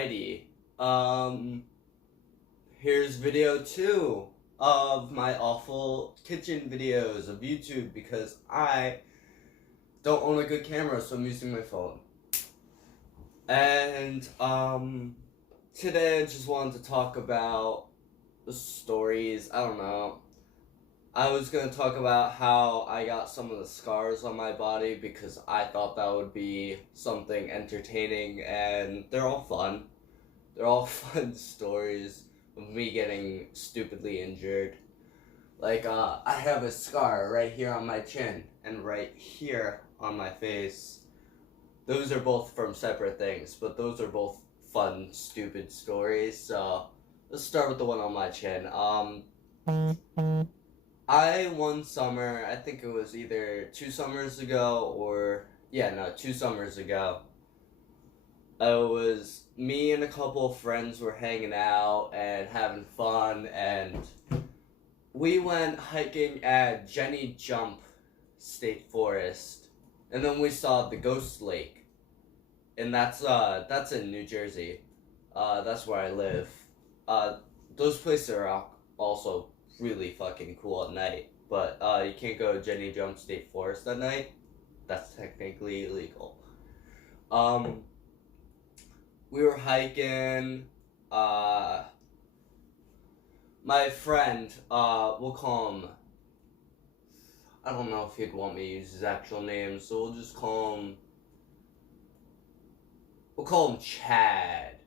Alrighty. Here's video 2 of my awful kitchen videos of YouTube because I don't own a good camera, so I'm using my phone. And, today I just wanted to talk about the stories. I don't know. I was gonna talk about how I got some of the scars on my body because I thought that would be something entertaining, and they're all fun. They're all fun stories of me getting stupidly injured. Like, I have a scar right here on my chin and right here on my face. Those are both from separate things, but those are both fun, stupid stories. So, let's start with the one on my chin. One summer, I think it was either 2 summers ago or, 2 summers ago, me and a couple of friends were hanging out and having fun, and we went hiking at Jenny Jump State Forest, and then we saw the Ghost Lake, and that's in New Jersey. That's where I live. Those places are also really fucking cool at night, but you can't go to Jenny Jump State Forest at night. That's technically illegal. We were hiking. My friend, we'll call him, I don't know if he'd want me to use his actual name, so we'll call him Chad.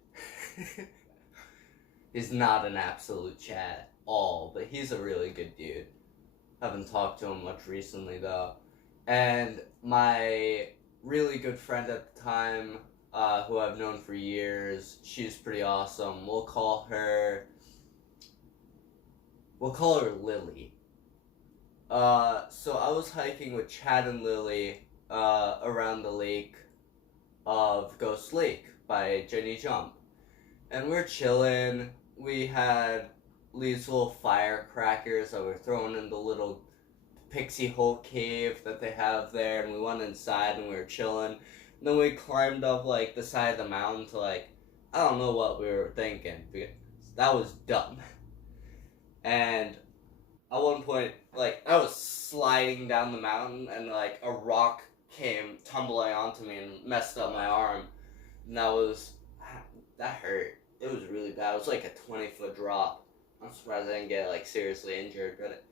He's not an absolute Chad at all, but he's a really good dude. Haven't talked to him much recently though. And my really good friend at the time, who I've known for years, she's pretty awesome. We'll call her Lily. So I was hiking with Chad and Lily around the lake of Ghost Lake by Jenny Jump. And we're chilling. We had these little firecrackers that were thrown in the little pixie hole cave that they have there, and we went inside and we were chilling. And then we climbed up like the side of the mountain to I don't know what we were thinking, because that was dumb. And at one point, I was sliding down the mountain and a rock came tumbling onto me and messed up my arm. And that hurt. It was really bad. It was like a 20-foot drop. I'm surprised I didn't get seriously injured, but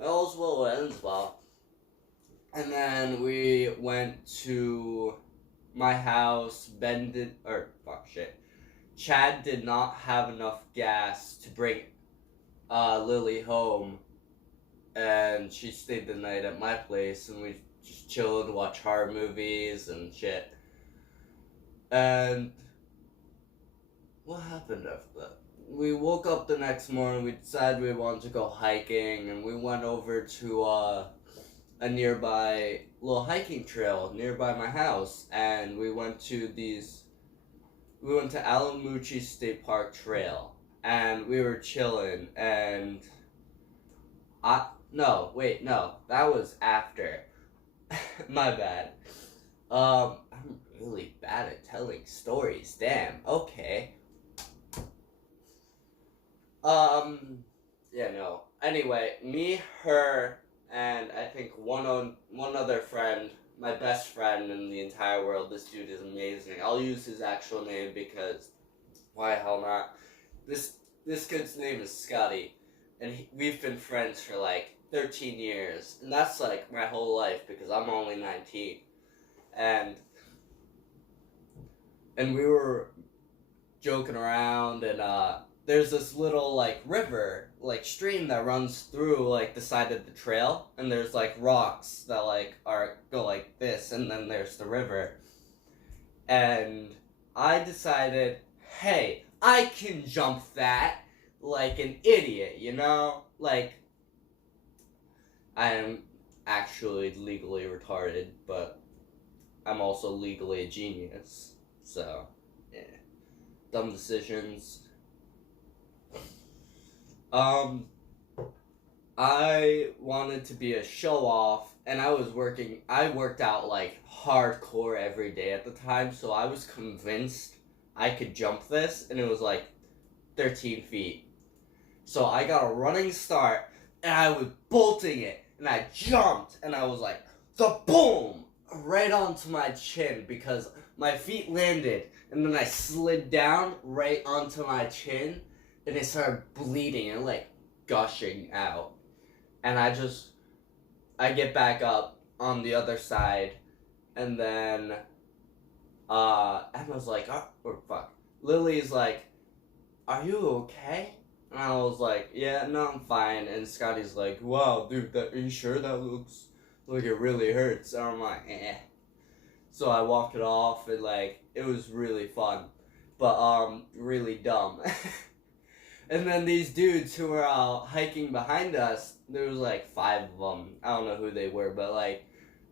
all's well that ends well. And then we went to my house. Chad did not have enough gas to bring Lily home, and she stayed the night at my place, and we just chilled, watched horror movies and shit. And what happened after that? We woke up the next morning, we decided we wanted to go hiking, and we went over to a nearby little hiking trail nearby my house, and we went to Alamucci State Park Trail, and we were chilling, and that was after. My bad. I'm really bad at telling stories, damn, okay. Anyway, me, her, and I think one other friend, my best friend in the entire world. This dude is amazing. I'll use his actual name because why the hell not? This kid's name is Scotty, and we've been friends for 13 years, and that's my whole life because I'm only 19. And we were joking around, and there's this little river, stream that runs through the side of the trail, and there's rocks that go like this, and then there's the river. And I decided, hey, I can jump that like an idiot, you know? I am actually legally retarded, but I'm also legally a genius. So, yeah. Dumb decisions. I wanted to be a show-off, and I worked out hardcore every day at the time, so I was convinced I could jump this, and it was like 13 feet. So I got a running start, and I was bolting it, and I jumped, and I was like, the boom! Right onto my chin, because my feet landed, and then I slid down right onto my chin, and it started bleeding and like gushing out. And I get back up on the other side, and then Emma's like, oh, or fuck, Lily's like, are you okay? And I was like, yeah, no, I'm fine. And Scotty's like, wow, dude, are you sure that looks like it really hurts? And I'm like, eh. So I walked it off, and like, it was really fun, but really dumb. And then these dudes who were hiking behind us, there was like 5 of them. I don't know who they were, but like,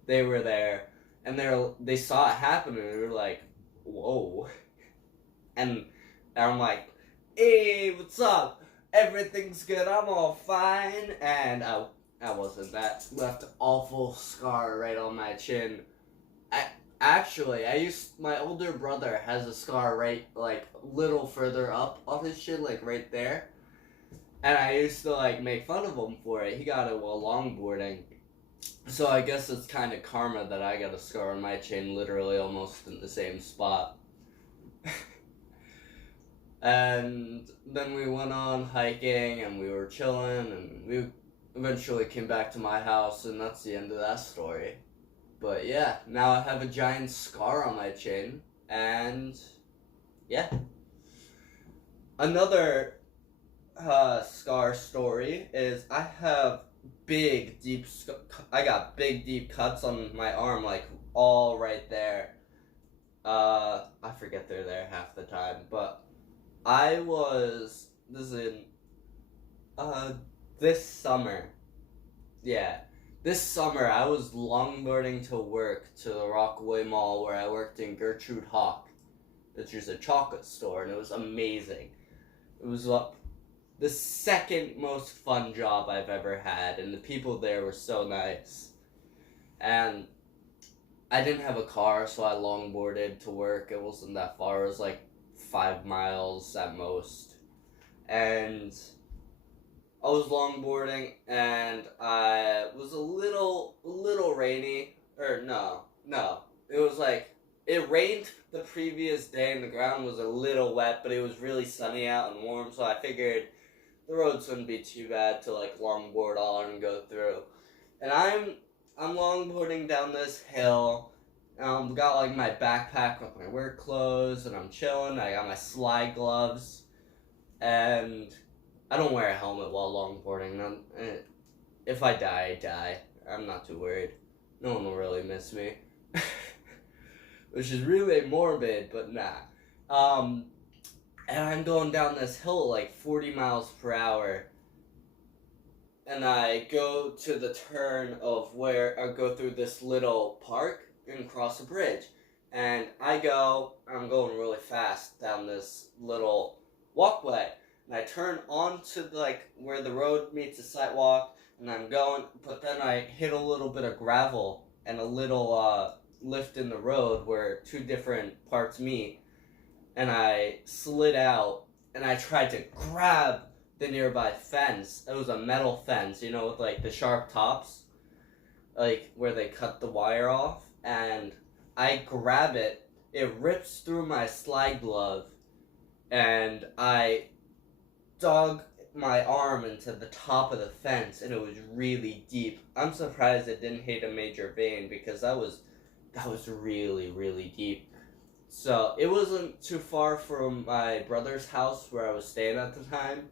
they were there, and they saw it happen, and they were like, whoa. And I'm like, hey, what's up? Everything's good, I'm all fine. And I wasn't. That left an awful scar right on my chin. My older brother has a scar right, like, little further up on his chin, like, right there. And I used to, like, make fun of him for it. He got it while longboarding. So I guess it's kind of karma that I got a scar on my chin, literally almost in the same spot. And then we went on hiking, and we were chilling, and we eventually came back to my house, and that's the end of that story. But yeah, now I have a giant scar on my chin, and yeah. Another scar story is I got big, deep cuts on my arm, like, all right there. I forget they're there half the time, but this summer. Yeah. This summer, I was longboarding to work to the Rockaway Mall where I worked in Gertrude Hawk, which is a chocolate store, and it was amazing. It was the second most fun job I've ever had, and the people there were so nice. And I didn't have a car, so I longboarded to work. It wasn't that far. It was like 5 miles at most. And I was longboarding, and it was a little rainy, or no, it was like, it rained the previous day, and the ground was a little wet, but it was really sunny out and warm, so I figured the roads wouldn't be too bad to, like, longboard on and go through. And I'm longboarding down this hill, and got, like, my backpack with my work clothes, and I'm chilling. I got my slide gloves, and I don't wear a helmet while longboarding. If I die, I die. I'm not too worried. No one will really miss me. Which is really morbid, but nah. And I'm going down this hill like 40 miles per hour. And I go to the turn of where I go through this little park and cross a bridge. And I'm going really fast down this little walkway. And I turn onto, like, where the road meets the sidewalk, and I'm going, but then I hit a little bit of gravel and a little lift in the road where 2 different parts meet, and I slid out, and I tried to grab the nearby fence. It was a metal fence, with, like, the sharp tops, like, where they cut the wire off, and I grab it, it rips through my slide glove, and I dug my arm into the top of the fence, and it was really deep. I'm surprised it didn't hit a major vein, because that was really, really deep. So it wasn't too far from my brother's house where I was staying at the time,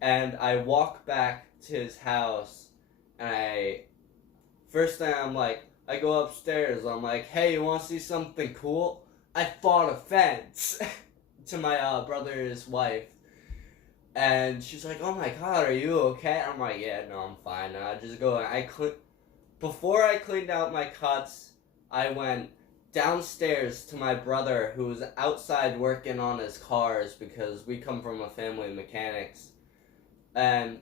and I walk back to his house, and first thing I go upstairs, I'm like, hey, you want to see something cool? I fought a fence to my brother's wife. And she's like, oh my god, are you okay? I'm like, yeah, no, I'm fine. I just go, before I cleaned out my cuts, I went downstairs to my brother, who was outside working on his cars, because we come from a family of mechanics. And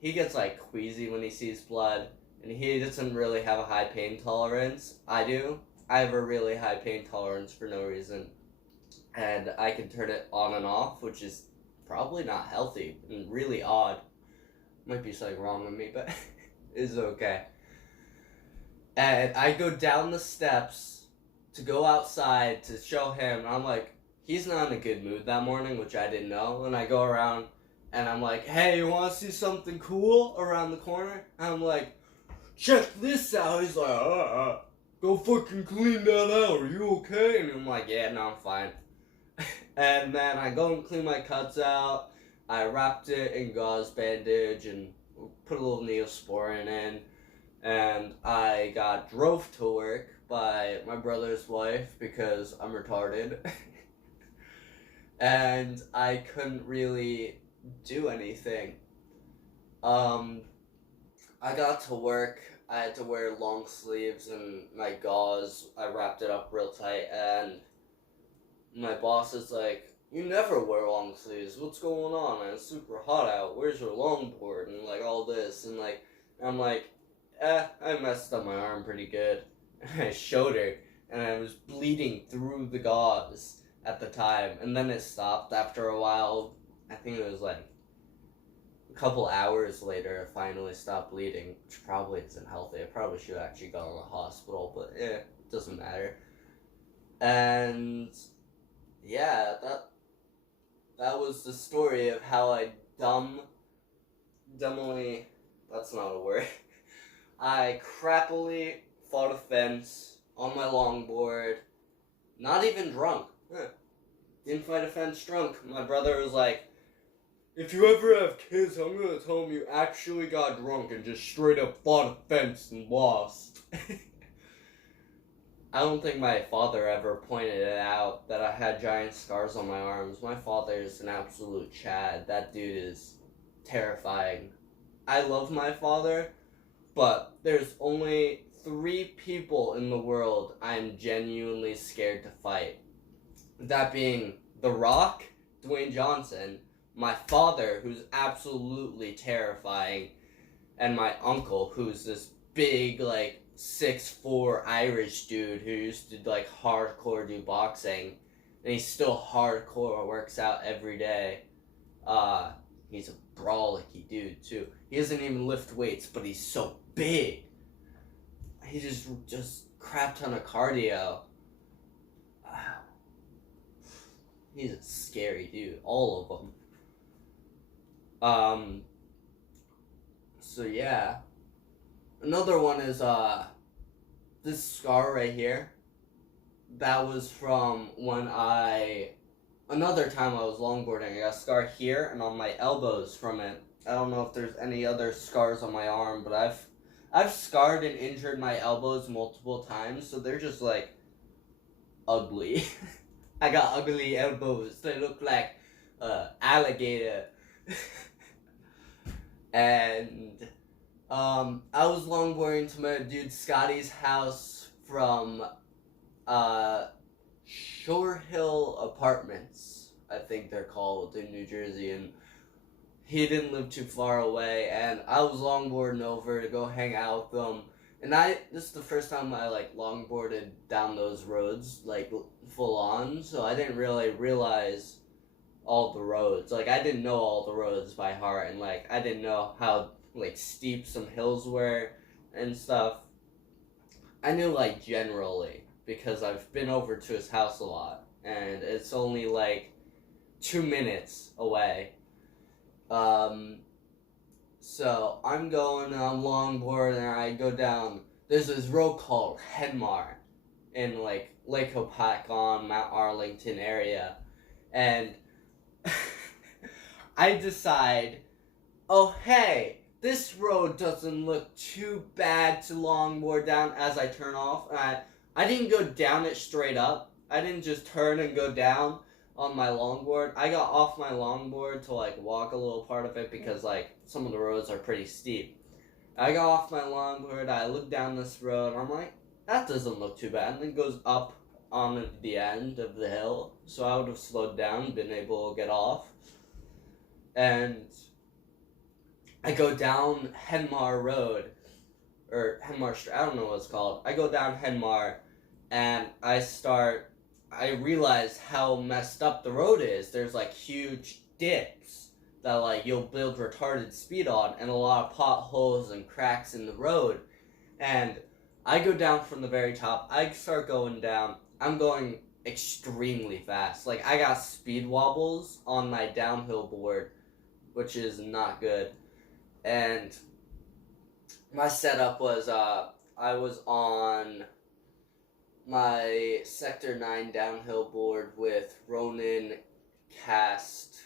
he gets, like, queasy when he sees blood, and he doesn't really have a high pain tolerance. I do. I have a really high pain tolerance for no reason. and I can turn it on and off, which is probably not healthy and really odd. Might be something wrong with me, but it's okay. And I go down the steps to go outside to show him, and I'm like, he's not in a good mood that morning, which I didn't know. And I go around, and I'm like, hey, you want to see something cool around the corner? And I'm like, check this out. He's like, go fucking clean that out. Are you okay? And I'm like, yeah, no, I'm fine. And then I go and clean my cuts out. I wrapped it in gauze bandage and put a little Neosporin in. And I got drove to work by my brother's wife because I'm retarded. And I couldn't really do anything. I got to work. I had to wear long sleeves and my gauze. I wrapped it up real tight, and my boss is like, you never wear long sleeves. What's going on? And it's super hot out. Where's your longboard? And like all this. And like, I'm like, I messed up my arm pretty good. And I showed her, and I was bleeding through the gauze at the time. And then it stopped after a while. I think it was like a couple hours later, it finally stopped bleeding, which probably isn't healthy. I probably should have actually gone to the hospital, but it doesn't matter. And yeah, that was the story of how I dumbly, that's not a word, I crappily fought a fence on my longboard, not even drunk. Didn't fight a fence drunk. My brother was like, if you ever have kids, I'm gonna tell them you actually got drunk and just straight up fought a fence and lost. I don't think my father ever pointed it out that I had giant scars on my arms. My father is an absolute Chad. That dude is terrifying. I love my father, but there's only 3 people in the world I'm genuinely scared to fight. That being The Rock, Dwayne Johnson, my father, who's absolutely terrifying, and my uncle, who's this big, like, 6'4" Irish dude who used to, like, hardcore do boxing, and he still hardcore works out every day. He's a brawlicky dude, too. He doesn't even lift weights, but he's so big. He just crap ton of cardio. He's a scary dude, all of them. So yeah. Another one is, this scar right here. That was from when another time I was longboarding. I got a scar here and on my elbows from it. I don't know if there's any other scars on my arm, but I've scarred and injured my elbows multiple times, so they're just, like, ugly. I got ugly elbows. They look like, alligator. And I was longboarding to my dude Scotty's house from Shore Hill Apartments, I think they're called, in New Jersey, and he didn't live too far away, and I was longboarding over to go hang out with them. And this is the first time I, like, longboarded down those roads, like, full on, so I didn't really realize all the roads. Like, I didn't know all the roads by heart, and, like, I didn't know how, like, steep some hills were and stuff. I knew, like, generally, because I've been over to his house a lot, and it's only, like, 2 minutes away. So I'm going on longboard, and I go down. There's this road called Henmar in, like, Lake Hopatcong, Mount Arlington area, and I decide, oh hey, this road doesn't look too bad to longboard down as I turn off. And I didn't go down it straight up. I didn't just turn and go down on my longboard. I got off my longboard to, like, walk a little part of it because, like, some of the roads are pretty steep. I got off my longboard, I look down this road, and I'm like, that doesn't look too bad. And then it goes up on the end of the hill, so I would have slowed down, been able to get off. And I go down Henmar Road, or Henmar Street, I don't know what it's called. I go down Henmar, and I I realized how messed up the road is. There's like huge dips that like you'll build retarded speed on, and a lot of potholes and cracks in the road. And I go down from the very top. I start going down. I'm going extremely fast. Like, I got speed wobbles on my downhill board, which is not good. And my setup was I was on my Sector 9 downhill board with Ronin cast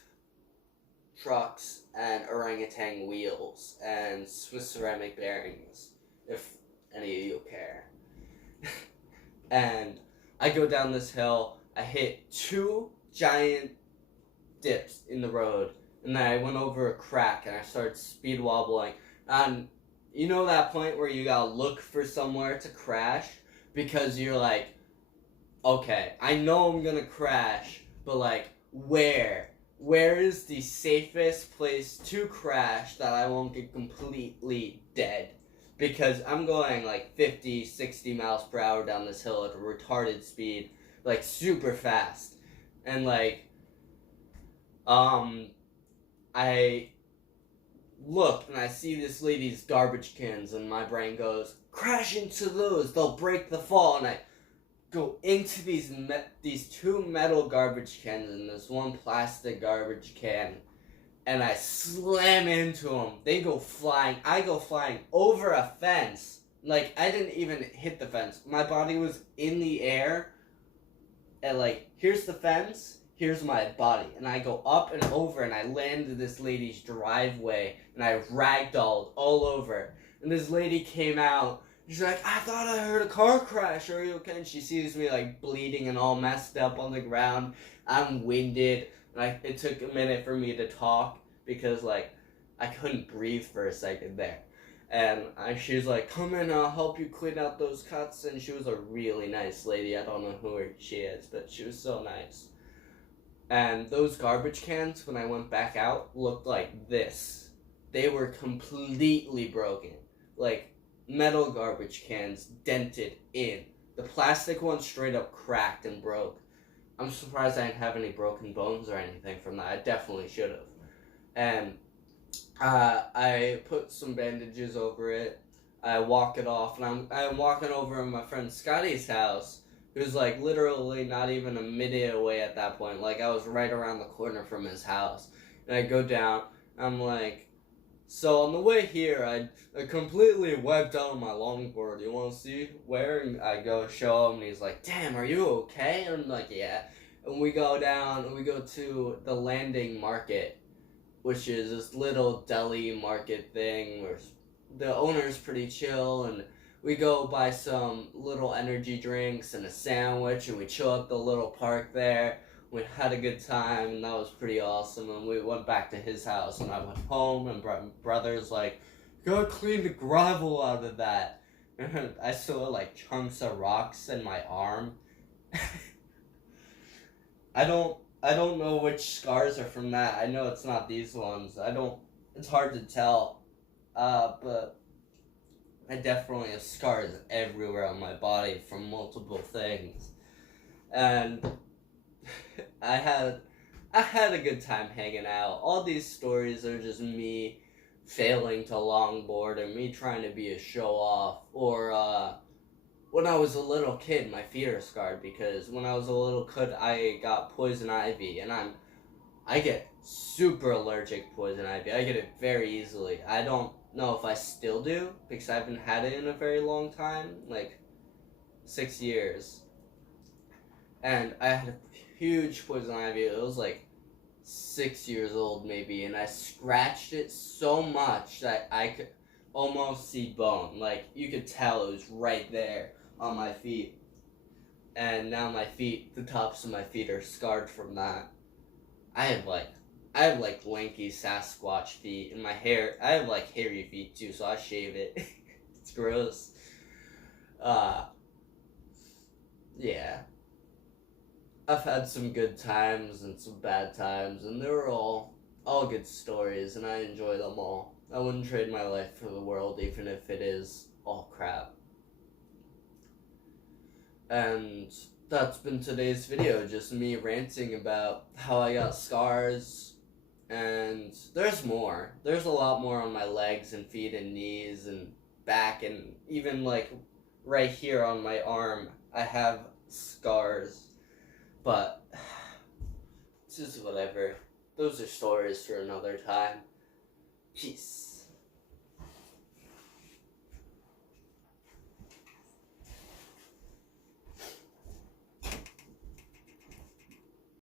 trucks and orangutan wheels and Swiss ceramic bearings, if any of you care. And I go down this hill, I hit 2 giant dips in the road, and then I went over a crack and I started speed wobbling. And you know that point where you gotta look for somewhere to crash? Because you're like, okay, I know I'm gonna crash, but like, where? Where is the safest place to crash that I won't get completely dead? Because I'm going like 50, 60 miles per hour down this hill at a retarded speed, like super fast. And like, I look and I see this lady's garbage cans, and my brain goes, crash into those, they'll break the fall. And I go into these 2 metal garbage cans and this 1 plastic garbage can, and I slam into them. They go flying. I go flying over a fence. Like, I didn't even hit the fence. My body was in the air, and like, here's the fence, here's my body, and I go up and over, and I landed this lady's driveway, and I ragdolled all over. And this lady came out. She's like, I thought I heard a car crash. Are you okay? And she sees me like bleeding and all messed up on the ground. I'm winded. And it took a minute for me to talk because like I couldn't breathe for a second there. And she was like, come in, I'll help you clean out those cuts. And she was a really nice lady. I don't know who she is, but she was so nice. And those garbage cans, when I went back out, looked like this. They were completely broken. Like, metal garbage cans dented in. The plastic one straight up cracked and broke. I'm surprised I didn't have any broken bones or anything from that. I definitely should have. And I put some bandages over it. I walk it off, and I'm walking over to my friend Scotty's house, who's like literally not even a minute away at that point. Like, I was right around the corner from his house. And I go down, I'm like, so on the way here, I completely wiped out on my longboard. You want to see where? And I go show him, and he's like, damn, are you okay? And I'm like, yeah. And we go down, and we go to the Landing Market, which is this little deli market thing where the owner's pretty chill, and we go buy some little energy drinks and a sandwich, and we chill at the little park there. We had a good time, and that was pretty awesome. And we went back to his house, and I went home, and my brother's like, gotta clean the gravel out of that. And I saw like chunks of rocks in my arm. I don't know which scars are from that. I know it's not these ones. It's hard to tell. But I definitely have scars everywhere on my body from multiple things. And I had a good time hanging out. All these stories are just me failing to longboard and me trying to be a show off. Or when I was a little kid, my feet are scarred because when I was a little kid, I got poison ivy, and I get super allergic to poison ivy. I get it very easily. I don't know if I still do because I haven't had it in a very long time, like 6 years. And I had a huge poison ivy. It was like 6 years old maybe, and I scratched it so much that I could almost see bone. Like, you could tell it was right there on my feet. And now my feet, the tops of my feet are scarred from that. I have like lanky Sasquatch feet, and my hair, I have like hairy feet too, so I shave it. It's gross. Yeah. I've had some good times and some bad times, and they were all good stories, and I enjoy them all. I wouldn't trade my life for the world, even if it is all crap. And that's been today's video. Just me ranting about how I got scars. And there's more. There's a lot more on my legs and feet and knees and back, and even like right here on my arm, I have scars. But it's just whatever. Those are stories for another time. Peace.